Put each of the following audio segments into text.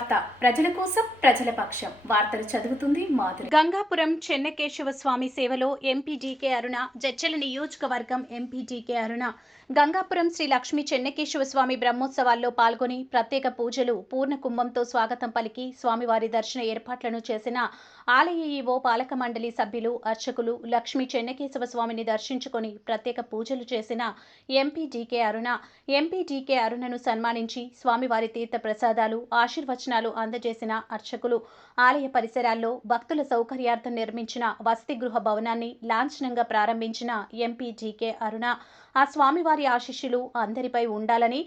వార్త ప్రజల కోసం ప్రజల పక్షం వార్తలు చదువుతుంది మాధురి. గంగాపురం చెన్నకేశవ స్వామి సేవలో ఎంపీ జీకే అరుణ. జడ్చల నియోజకవర్గం ఎంపీ జీకే అరుణ గంగాపురం శ్రీ లక్ష్మీ చెన్నకేశవ స్వామి బ్రహ్మోత్సవాల్లో పాల్గొని ప్రత్యేక పూజలు పూర్ణ కుంభంతో స్వాగతం పలికి స్వామివారి దర్శన ఏర్పాట్లను చేసిన ఆలయ ఈవో పాలక మండలి సభ్యులు అర్చకులు లక్ష్మీ చెన్నకేశవ స్వామిని దర్శించుకొని ప్రత్యేక పూజలు చేసిన ఎంపీ జీకే అరుణ. ఎంపీ జీకే అరుణను సన్మానించి స్వామివారి తీర్థ ప్రసాదాలు ఆశీర్వచనాలు అందజేసిన అర్చకులు ఆలయ పరిసరాల్లో భక్తుల సౌకర్యార్థం నిర్మించిన వసతి గృహ భవనాన్ని లాంఛనంగా ప్రారంభించిన ఎంపీ జీకే అరుణ. ఆ స్వామివారి ఆశీస్సులు అందరిపై ఉండాలని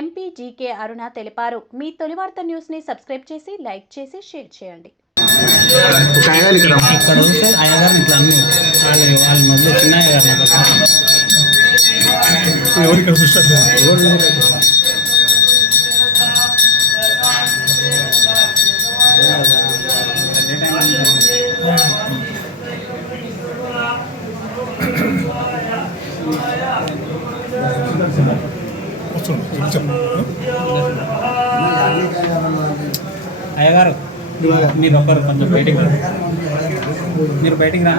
ఎంపీ జీకే అరుణ తెలిపారు. మీ తొలి వార్త న్యూస్ ని సబ్స్క్రైబ్ చేసి లైక్ చేసి షేర్ చేయండి. అయ్యగారు మీరు ఒకరు కొంచెం బయటికి రా.